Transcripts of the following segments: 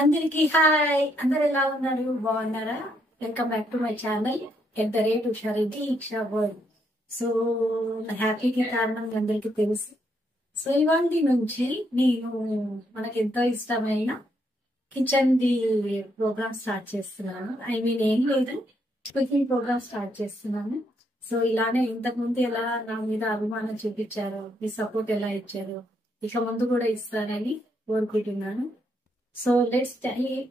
అందరికి హాయ్. అందరు ఎలా ఉన్నారు? బాగున్నారా? Welcome back to my channel @Usha Reddy ఇక్షా వరల్డ్. సో హ్యాపీకి కారణం అందరికి తెలుసు. సో ఇవాళ నుంచి నేను మనకి ఎంతో ఇష్టమైన కిచెన్ ది ప్రోగ్రామ్ స్టార్ట్ చేస్తున్నాను. ఏం లేదు, కుకింగ్ ప్రోగ్రామ్ స్టార్ట్ చేస్తున్నాను. సో ఇలానే ఇంతకు ముందు ఎలా నా మీద అభిమానం చూపించారో, మీ సపోర్ట్ ఎలా ఇచ్చారో ఇక ముందు కూడా ఇస్తారని కోరుకుంటున్నాను. సో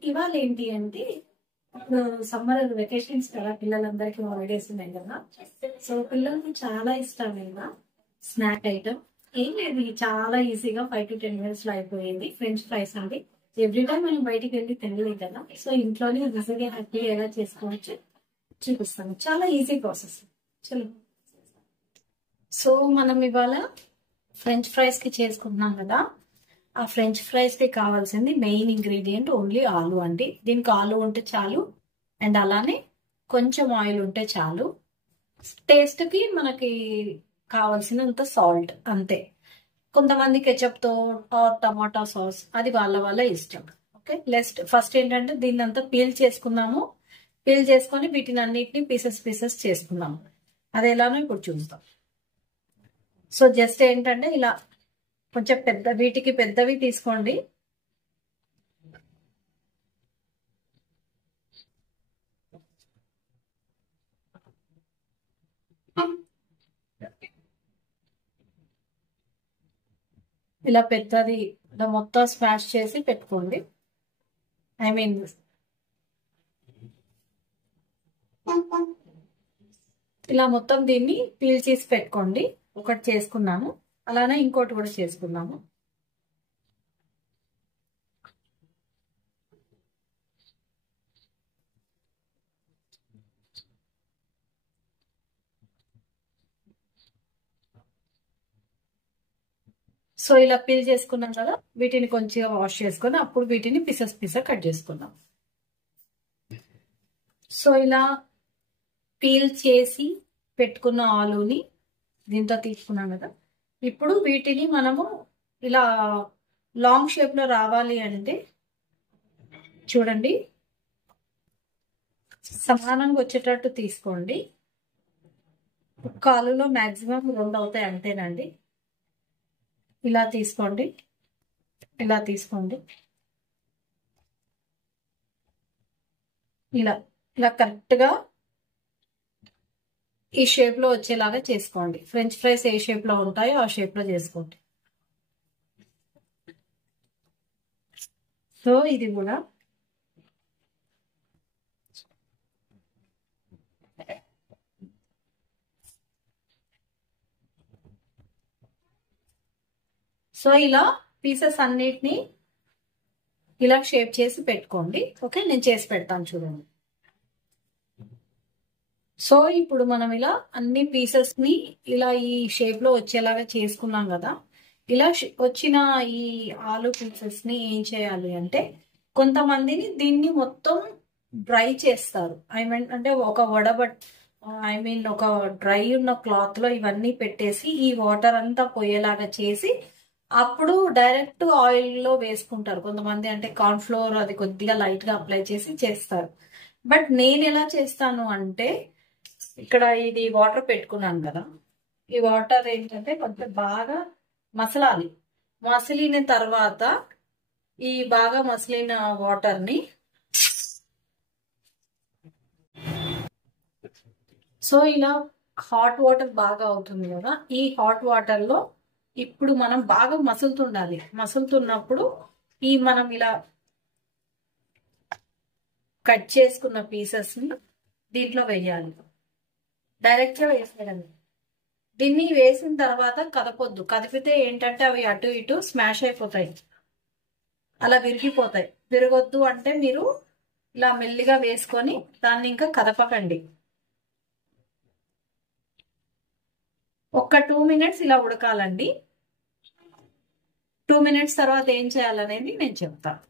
ఇవాళ ఏంటి అంటే, ఇప్పుడు సమ్మర్ వెకేషన్స్ కదా, పిల్లలందరికీ హాలిడేస్ ఉన్నాయి కదా. సో పిల్లలకి చాలా ఇష్టమైన స్నాక్ ఐటమ్ ఏం లేదు, ఇది చాలా ఈజీగా 5 to 10 minutes లో అయిపోయింది. ఫ్రెంచ్ ఫ్రైస్ అండి. ఎవ్రీ టైం మనం బయటికి వెళ్ళి తినలేదు కదా, సో ఇంట్లోనే ఈజీగా హ్యాపీగా ఎలా చేసుకోవచ్చు చూపిస్తాను. చాలా ఈజీ ప్రాసెస్. చలో. సో మనం ఇవాళ ఫ్రెంచ్ ఫ్రైస్ కి చేసుకుంటున్నాం కదా. ఆ ఫ్రెంచ్ ఫ్రైస్ కి కావాల్సింది మెయిన్ ఇంగ్రీడియంట్ ఓన్లీ ఆలు అండి. దీనికి ఆలు ఉంటే చాలు, అండ్ అలానే కొంచెం ఆయిల్ ఉంటే చాలు. టేస్ట్ కి మనకి కావాల్సినంత సాల్ట్ అంతే. కొంతమంది కెచప్ తో టమాటా సాస్, అది వాళ్ళ ఇష్టం. ఓకే, ఫస్ట్ ఏంటంటే దీన్ని అంతా పీల్ చేసుకున్నాము. పీల్ చేసుకొని వీటిని అన్నిటిని పీసెస్ చేసుకున్నాము. అది ఎలానో ఇప్పుడు చూస్తాం. సో జస్ట్ ఏంటంటే ఇలా కొంచెం వీటికి పెద్దవి తీసుకోండి. ఇలా పెద్దది ఇలా మొత్తం స్మాష్ చేసి పెట్టుకోండి. ఇలా మొత్తం దీన్ని పీల్ చేసి పెట్టుకోండి. ఒకటి చేసుకున్నాము, అలానే ఇంకోటి కూడా చేసుకున్నాము. సో ఇలా పీల్ చేసుకున్నాం కదా, వీటిని కొంచెం వాష్ చేసుకొని అప్పుడు వీటిని పీసెస్ కట్ చేసుకుందాం. సో ఇలా పీల్ చేసి పెట్టుకున్న ఆలుని దీంతో తీసుకున్నాం కదా. ఇప్పుడు వీటిని మనము ఇలా లాంగ్ షేప్ లో రావాలి అంటే చూడండి, సమానంగా వచ్చేటట్టు తీసుకోండి. ఒక్క ఆలులో మాక్సిమం 2 అవుతాయి, అంతేనండి. ఇలా తీసుకోండి, ఇలా తీసుకోండి. ఇలా ఇలా కరెక్ట్గా ఈ షేప్ లో వచ్చేలాగా చేసుకోండి. ఫ్రెంచ్ ఫ్రైస్ ఏ షేప్ లో ఉంటాయో ఆ షేప్ లో చేసుకోండి. సో ఇది కూడా సో ఇలా పీసెస్ అన్నిటిని ఇలా షేప్ చేసి పెట్టుకోండి. ఓకే, నేను చేసి పెడతాను చూడండి. సో ఇప్పుడు మనం ఇలా అన్ని పీసెస్ ని ఇలా ఈ షేప్ లో వచ్చేలాగా చేసుకున్నాం కదా. ఇలా వచ్చిన ఈ ఆలు పీసెస్ ని ఏం చేయాలి అంటే, కొంతమందిని దీన్ని మొత్తం డ్రై చేస్తారు. అంటే ఒక ఒక డ్రై ఉన్న క్లాత్ లో ఇవన్నీ పెట్టేసి ఈ వాటర్ అంతా పోయేలాగా చేసి అప్పుడు డైరెక్ట్ ఆయిల్ లో వేసుకుంటారు. కొంతమంది అంటే కార్న్ ఫ్లోర్ అది కొద్దిగా లైట్ గా అప్లై చేసి చేస్తారు. బట్ నేను ఎలా చేస్తాను అంటే, ఇక్కడ ఇది వాటర్ పెట్టుకున్నాను కదా, ఈ వాటర్ ఏంటంటే కొంచెం బాగా మసలాలి. మసిలిన తర్వాత ఈ బాగా మసిలిన వాటర్ ని సో ఇలా హాట్ వాటర్ బాగా అవుతుంది కదా, ఈ హాట్ వాటర్ లో ఇప్పుడు మనం బాగా మసులుతుండాలి. మసులుతున్నప్పుడు ఈ మనం ఇలా కట్ చేసుకున్న పీసెస్ ని దీంట్లో వేయాలి. డైరెక్ట్ గా వేసేయాలి. దీన్ని వేసిన తర్వాత కదపొద్దు. కదిపితే ఏంటంటే అవి అటు ఇటు స్మాష్ అయిపోతాయి, అలా విరిగిపోతాయి. విరగొద్దు అంటే మీరు ఇలా మెల్లిగా వేసుకొని దాన్ని ఇంకా కదపకండి. ఒక్క 2 minutes ఇలా ఉడకాలండి. 2 minutes తర్వాత ఏం చేయాలనేది నేను చెప్తాను.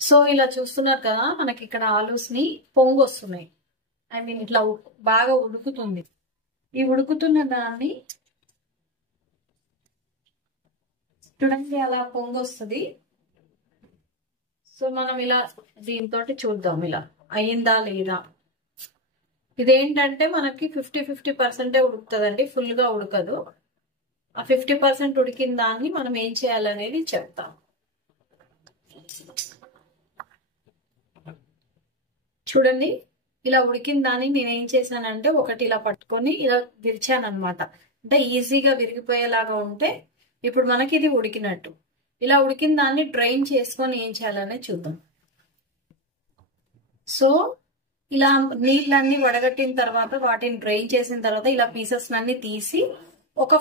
సో ఇలా చూస్తున్నారు కదా, మనకి ఇక్కడ ఆలూస్ ని పొంగు వస్తున్నాయి. ఇట్లా బాగా ఉడుకుతుంది. ఈ ఉడుకుతున్న దాన్ని చూడండి అలా పొంగొస్తుంది. సో మనం ఇలా దీంతో చూద్దాం ఇలా అయిందా లేదా. ఇదేంటంటే మనకి 50% ఉడుకుతుందండి, ఫుల్ గా ఉడకదు. ఆ 50% ఉడికిన దాన్ని మనం ఏం చేయాలనేది చెప్తాం. చూడండి ఇలా ఉడికిన దాన్ని నేను ఏం చేశానంటే ఒకటి ఇలా పట్టుకొని ఇలా విరిచాను అనమాట. అంటే ఈజీగా విరిగిపోయేలాగా ఉంటే ఇప్పుడు మనకి ఇది ఉడికినట్టు. ఇలా ఉడికిన దాన్ని డ్రైన్ చేసుకొని ఏం చేయాలనేది చూద్దాం. సో ఇలా నీళ్ళన్నీ వడగట్టిన తర్వాత వాటిని డ్రైన్ చేసిన తర్వాత ఇలా పీసెస్ అన్ని తీసి ఒక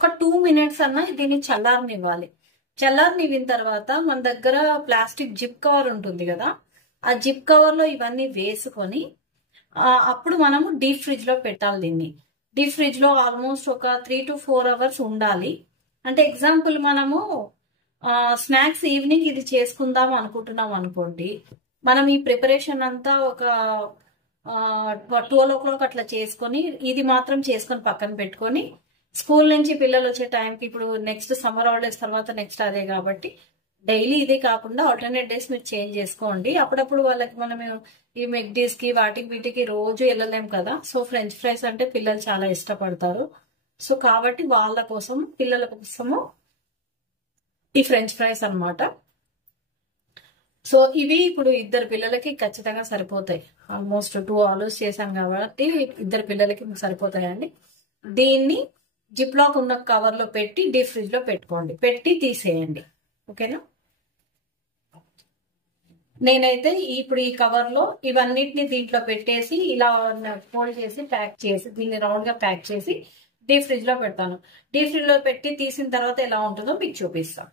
2 minutes అన్నా దీన్ని చల్లారనివ్వాలి. చల్లారనివ్విన తర్వాత మన దగ్గర ప్లాస్టిక్ జిప్ కవర్ ఉంటుంది కదా, ఆ జిప్ కవర్ లో ఇవన్నీ వేసుకొని అప్పుడు మనము డీప్ ఫ్రిడ్జ్ లో పెట్టాలి. దీన్ని డీప్ ఫ్రిడ్జ్ లో ఆల్మోస్ట్ ఒక 3 to 4 hours ఉండాలి. అంటే ఎగ్జాంపుల్ మనము స్నాక్స్ ఈవినింగ్ ఇది చేసుకుందాం అనుకుంటున్నాం అనుకోండి, మనం ఈ ప్రిపరేషన్ అంతా ఒక 12 o'clock అట్లా చేసుకొని ఇది మాత్రం చేసుకొని పక్కన పెట్టుకొని స్కూల్ నుంచి పిల్లలు వచ్చే టైంకి, ఇప్పుడు నెక్స్ట్ సమ్మర్ హాలిడేస్ తర్వాత నెక్స్ట్ అదే కాబట్టి డైలీ ఇదే కాకుండా ఆల్టర్నేట్ డేస్ మీరు చేంజ్ చేసుకోండి. అప్పుడప్పుడు వాళ్ళకి మనం ఈ మెక్డీస్ కి వాటికి వీటికి రోజు వెళ్ళలేం కదా. సో ఫ్రెంచ్ ఫ్రైస్ అంటే పిల్లలు చాలా ఇష్టపడతారు. సో కాబట్టి వాళ్ళ కోసం పిల్లల కోసము ఈ ఫ్రెంచ్ ఫ్రైస్ అన్నమాట. సో ఇవి ఇప్పుడు 2 పిల్లలకి ఖచ్చితంగా సరిపోతాయి. ఆల్మోస్ట్ 2 hours చేశాం కాబట్టి 2 పిల్లలకి సరిపోతాయండి. దీన్ని జిప్ లాక్ ఉన్న కవర్ లో పెట్టి డీప్ ఫ్రిడ్జ్ లో పెట్టుకోండి, పెట్టి తీసేయండి. ఓకేనా. నేనైతే ఇప్పుడు ఈ కవర్ లో ఇవన్నిటిని దీంట్లో పెట్టేసి ఇలా ఫోల్డ్ చేసి ప్యాక్ చేసి దీన్ని రౌండ్ గా ప్యాక్ చేసి డీప్ ఫ్రిడ్జ్ లో పెడతాను. డీప్ ఫ్రిడ్జ్ లో పెట్టి తీసిన తర్వాత ఎలా ఉంటుందో మీకు చూపిస్తాను.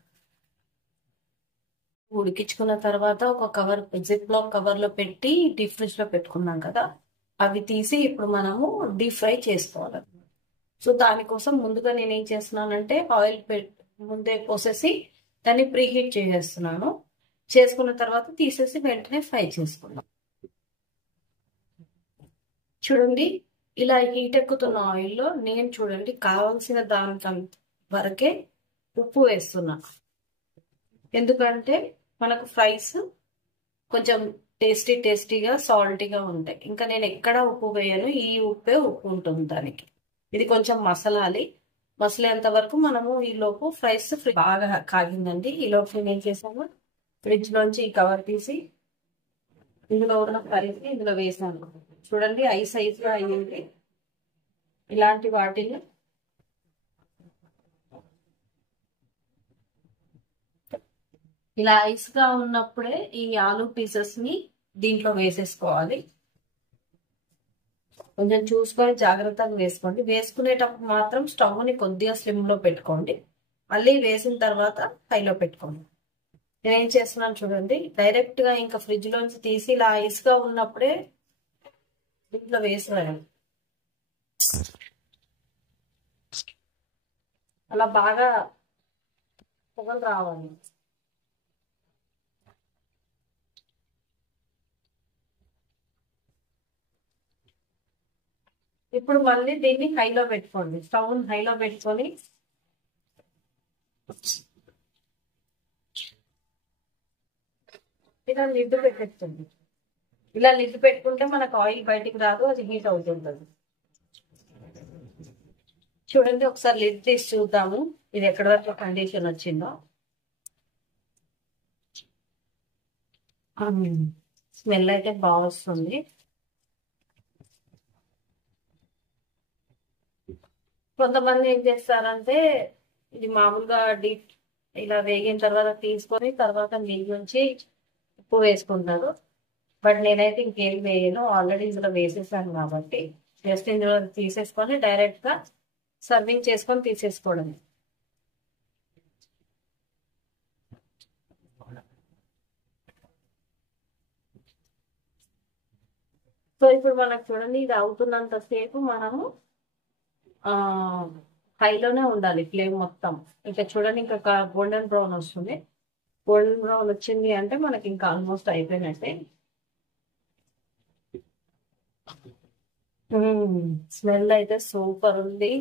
ఉడికించుకున్న తర్వాత ఒక కవర్ జిప్ లాక్ కవర్ లో పెట్టి డీప్ ఫ్రిడ్జ్ లో పెట్టుకున్నాం కదా, అవి తీసి ఇప్పుడు మనము డీప్ ఫ్రై చేసుకోవాలి. సో దానికోసం ముందుగా నేను ఏం చేస్తున్నానంటే ఆయిల్ ముందే పోసేసి దాన్ని ప్రీ హీట్ చేసేస్తున్నాను. చేసుకున్న తర్వాత తీసేసి వెంటనే ఫ్రై చేసుకున్నాం. చూడండి ఇలా హీట్ ఎక్కుతున్న ఆయిల్లో నేను చూడండి కావాల్సిన దాని వరకే ఉప్పు వేస్తున్నా. ఎందుకంటే మనకు ఫ్రైస్ కొంచెం టేస్టీగా సాల్టీగా ఉంటాయి. ఇంకా నేను ఎక్కడ ఉప్పు వేయను, ఈ ఉప్పే ఉప్పు ఉంటుంది దానికి. ఇది కొంచెం మసలేంత వరకు మనము ఈ లోపు ఫ్రైస్ బాగా కాగిందండి. ఈ లోపు నేను ఏం చేసాను, ఫ్రిడ్జ్ లోంచి ఈ కవర్ తీసి ఇందులో ఉన్న ఫ్రైస్ ఇందులో వేసాను. చూడండి ఐస్ గా అయ్యింది. ఇలాంటి వాటిని ఇలా ఐస్ గా ఉన్నప్పుడే ఈ ఆలూ పీసెస్ ని దీంట్లో వేసేసుకోవాలి. కొంచెం చూసుకొని జాగ్రత్తగా వేసుకోండి. వేసుకునేటప్పుడు మాత్రం స్టవ్ ని కొద్దిగా స్లిమ్ లో పెట్టుకోండి. మళ్ళీ వేసిన తర్వాత హైలో పెట్టుకోండి. నేనేం చేస్తున్నాను చూడండి, డైరెక్ట్ గా ఇంకా ఫ్రిడ్జ్ లోంచి తీసి ఇలా ఐస్ గా ఉన్నప్పుడే దీంట్లో వేసేయాలి. అలా బాగా పొగలు రావాలి. ఇప్పుడు మళ్ళీ దీన్ని హైలో పెట్టుకోండి. స్టవ్ హైలో పెట్టుకొని ఇలా లిడ్ పెట్టేస్తుంది. ఇలా లిడ్ పెట్టుకుంటే మనకు ఆయిల్ బయటికి రాదు, అది హీట్ అవుతుంటుంది. చూడండి ఒకసారి లిడ్ తీసి చూద్దాము ఇది ఎక్కడి వరకు కండిషన్ వచ్చిందో. స్మెల్ అయితే బాగా వస్తుంది. కొంతమంది ఏం చేస్తారంటే ఇది మామూలుగా డీప్ ఇలా వేగిన తర్వాత తీసుకొని తర్వాత నీళ్ళు నుంచి ఉప్పు వేసుకుంటారు. బట్ నేనైతే ఇంకేం వేయను, ఆల్రెడీ ఇందులో వేసేసాను కాబట్టి జస్ట్ ఇందులో తీసేసుకొని డైరెక్ట్ గా సర్వింగ్ చేసుకొని తీసేసుకోవడం. సో ఇప్పుడు మనకు చూడండి ఇది అవుతున్నంత సేపు మనము హైలోనే ఉండాలి ఫ్లేమ్ మొత్తం. ఇంకా చూడండి ఇంకా గోల్డెన్ బ్రౌన్ వస్తుంది. గోల్డెన్ బ్రౌన్ వచ్చింది అంటే మనకి ఇంకా ఆల్మోస్ట్ అయిపోయినట్టే. స్మెల్ అయితే సూపర్ ఉంది.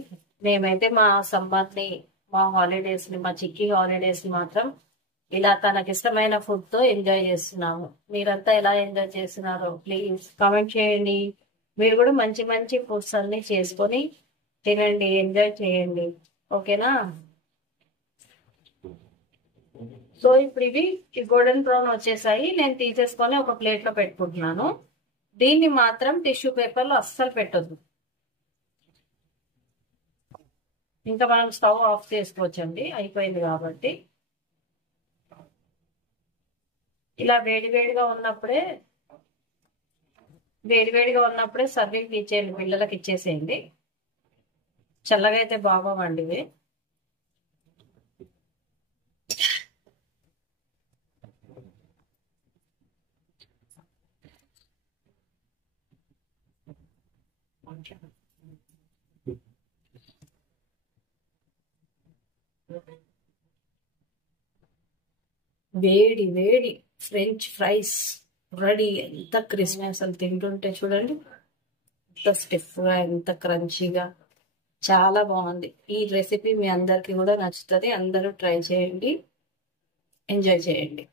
మేమైతే మా సంపాద్ని మా చిక్కి హాలిడేస్ ని మాత్రం ఇలా తనకి ఇష్టమైన ఫుడ్ తో ఎంజాయ్ చేస్తున్నాము. మీరంతా ఎలా ఎంజాయ్ చేస్తున్నారో ప్లీజ్ కామెంట్ చేయండి. మీరు కూడా మంచి మంచి ఫుడ్స్ అన్ని చేసుకొని తినండి, ఎంజాయ్ చేయండి. ఓకేనా? సో ఇప్పుడు ఇవి గోల్డెన్ బ్రౌన్ వచ్చేసాయి. నేను తీసేసుకొని ఒక ప్లేట్ లో పెట్టుకుంటున్నాను. దీన్ని మాత్రం టిష్యూ పేపర్ లో అస్సలు పెట్టొద్దు. ఇంకా మనం స్టవ్ ఆఫ్ చేసుకోవచ్చండి, అయిపోయింది కాబట్టి. ఇలా వేడివేడిగా ఉన్నప్పుడే సర్వింగ్ ఇచ్చేయండి, పిల్లలకి ఇచ్చేసేయండి. చల్లగా అయితే బాగోవండి ఇవి. వేడి వేడి ఫ్రెంచ్ ఫ్రైస్ రెడీ. ఎంత క్రిస్పీ, అసలు తింటుంటే చూడండి ఎంత స్టిఫ్గా, ఎంత క్రంచీగా, చాలా బాగుంది. ఈ రెసిపీ మీ అందరికీ కూడా నచ్చుతుంది. అందరూ ట్రై చేయండి, ఎంజాయ్ చేయండి.